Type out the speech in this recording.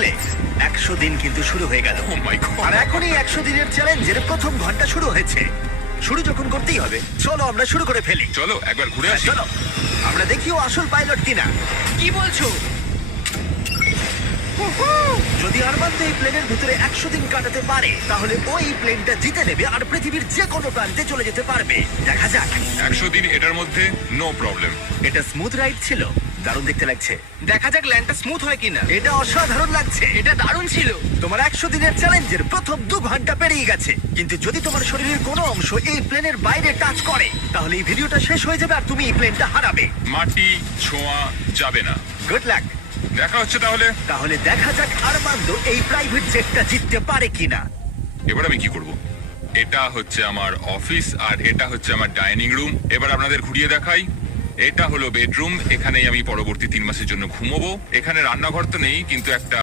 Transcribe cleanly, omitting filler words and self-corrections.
দেখলে 100 দিন কিন্তু শুরু হয়ে গেল। ও মাই গড। আর এখনই 100 দিনের চ্যালেঞ্জের প্রথম ঘন্টা শুরু হয়েছে। শুরু যখন করতেই হবে, চলো আমরা শুরু করে ফেলি। চলো একবার ঘুরে আসি। চলো আমরা দেখিও আসল পাইলট কিনা। কি বলছো? যদি আরমান্দ এই প্লেনের ভিতরে 100 দিন কাটাতে পারে তাহলে ওই প্লেনটা জিতে নেবে আর পৃথিবীর যে কোনো প্রান্তে চলে যেতে পারবে। দেখা যাক। 100 দিন এটার মধ্যে নো প্রবলেম। এটা স্মুথ রাইড ছিল, দারুণ দেখতে লাগছে। দেখা যাক ল্যান্ডটা স্মুথ হয় কিনা। এটা অসাধারণ লাগছে। এটা দারুণ ছিল। তোমার 100 দিনের চ্যালেঞ্জের প্রথম 2 ঘন্টা পেরিয়ে গেছে, কিন্তু যদি তোমার শরীরের কোনো অংশ এই প্লেনের বাইরে টাচ করে তাহলে এই ভিডিওটা শেষ হয়ে যাবে আর তুমি এই প্লেনটা হারাবে। মাটি ছোঁয়া যাবে না। Good luck. দেখা হচ্ছে তাহলে। তাহলে দেখা যাক আরমান্দ এই প্রাইভেট জেটটা জিততে পারে কিনা। এবার আমি কি করব? এটা হচ্ছে আমার অফিস আর এটা হচ্ছে আমার ডাইনিং রুম। এবার আপনাদের ঘুরিয়ে দেখাই। এটা হলো বেডরুম, এখানেই আমি পরবর্তী 3 মাসের জন্য ঘুমোবো। এখানে রান্নাঘর তো নেই, কিন্তু একটা